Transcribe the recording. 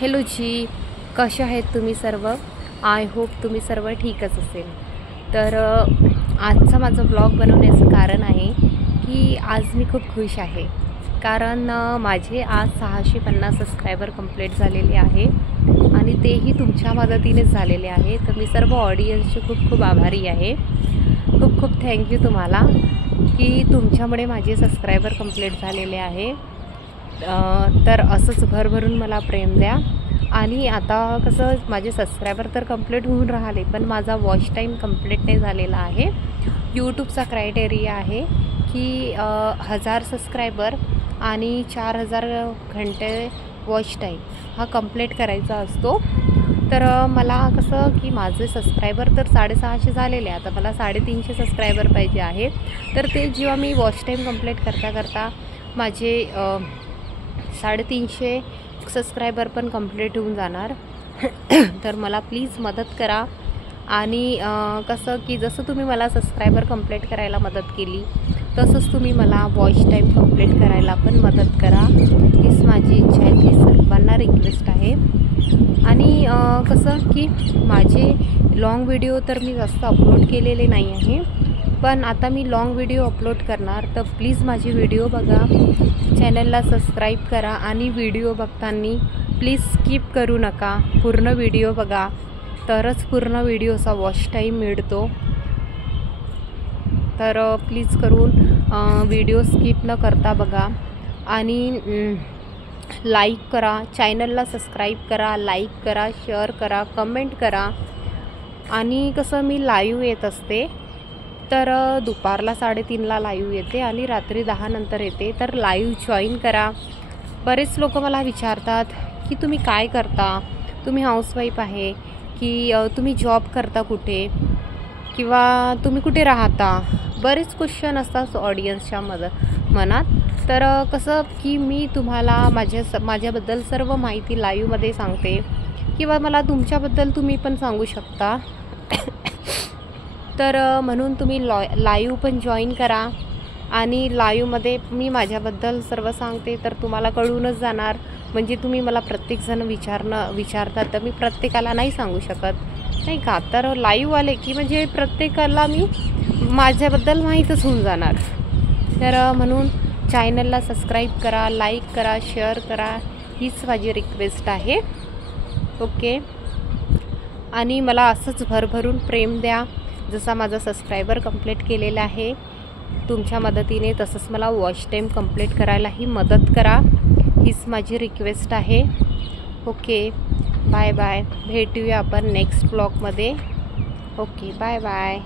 Hello जी, कसे आहेत तुम्ही सर्व? आय होप तुम्ही सर्व ठीकच असेल. तर आजचा माझा ब्लॉग बनवण्याचं कारण आहे की आज मी खूप खुश आहे, कारण माझे आज 650 सबस्क्रायबर कंप्लीट झालेले आहे आणि तेही तुमच्या मदतीनेच झालेले आहे. तर मी सर्व ऑडियन्सचे खूप खूप आभारी आहे. खूप खूप थँक्यू तुम्हाला की तुमच्यामुळे माझे सबस्क्रायबर कंप्लीट झालेले आहे. तर असंच भरभरून मला प्रेम द्या. आणि आता कसं माझे सबस्क्रायबर तर कंप्लीट होऊन राहिले, पण माझा वॉच टाईम कंप्लीट नाही झालेला आहे. यूट्यूबचा क्रायटेरिया आहे की 1000 सबस्क्रायबर आणि 4000 घंटे वॉच टाईम हा कंप्लीट करायचा असतो. तर मला कसं की माझे सबस्क्रायबर तर 650 झालेले, आता मला 350 सबस्क्रायबर पाहिजे आहे. तर ते जेव्हा मी वॉच टाईम कंप्लीट करता माझे 350 सबस्क्रायबर पण कंप्लीट होऊन जाणार. तर मला प्लीज मदत करा. आणि कसं की जसं तुम्ही मला सबस्क्रायबर कंप्लीट करायला मदत केली, तसंच तुम्ही मला वॉच टाईम कंप्लीट करायला पण मदत करा. हीच माझी इच्छा आहे, ती सर्वांना रिक्वेस्ट आहे. आणि कसं की माझे लाँग व्हिडिओ तर मी जास्त अपलोड केलेले नाही आहे, पण आता मी लाँग व्हिडिओ अपलोड करणार. तर प्लीज माझी व्हिडिओ बघा, चॅनलला सबस्क्राईब करा आणि व्हिडिओ बघताना प्लीज स्किप करू नका. पूर्ण व्हिडिओ बघा, तरच पूर्ण व्हिडिओचा वॉच टाईम मिळतो. तर प्लीज करून व्हिडिओ स्किप न करता बघा आणि लाईक करा, चॅनलला सबस्क्राईब करा, लाईक करा, शेअर करा, कमेंट करा. आणि कसं मी लाईव्ह येत असते, तर दुपारला 3:30ला लाईव्ह येते आणि रात्री 10 नंतर येते. तर लाईव्ह जॉईन करा. बरेच लोक मला विचारतात की तुम्ही काय करता, तुम्ही हाऊसवाईफ आहे की तुम्ही जॉब करता कुठे, किंवा तुम्ही कुठे राहता. बरेच क्वेश्चन असतात ऑडियन्सच्या मनात. तर कसं की मी तुम्हाला माझ्याबद्दल सर्व माहिती लाईव्हमध्ये सांगते, किंवा मला तुमच्याबद्दल तुम्ही पण सांगू शकता. तर म्हणून तुम्ही लाईव्ह पण जॉईन करा. आणि लाईव्हमध्ये मी माझ्याबद्दल सर्व सांगते, तर तुम्हाला कळूनच जाणार. म्हणजे तुम्ही मला प्रत्येकजण विचारतात, तर मी प्रत्येकाला नाही सांगू शकत, नाही का. तर लाईव्ह आले की म्हणजे प्रत्येकाला मी माझ्याबद्दल माहीतच होऊन जाणार. तर म्हणून चॅनलला सबस्क्राईब करा, लाईक करा, शेअर करा, हीच माझी रिक्वेस्ट आहे. ओके. आणि मला असंच भरभरून प्रेम द्या. जसा माझा सबस्क्रायबर कंप्लीट केलेला आहे तुमच्या मदतीने, तसंच मला वॉच टाईम कंप्लीट करायलाही मदत करा. हीच माझी रिक्वेस्ट आहे. Okay, bye bye. भेटूया आपण नेक्स्ट ब्लॉगमध्ये. Okay, bye bye.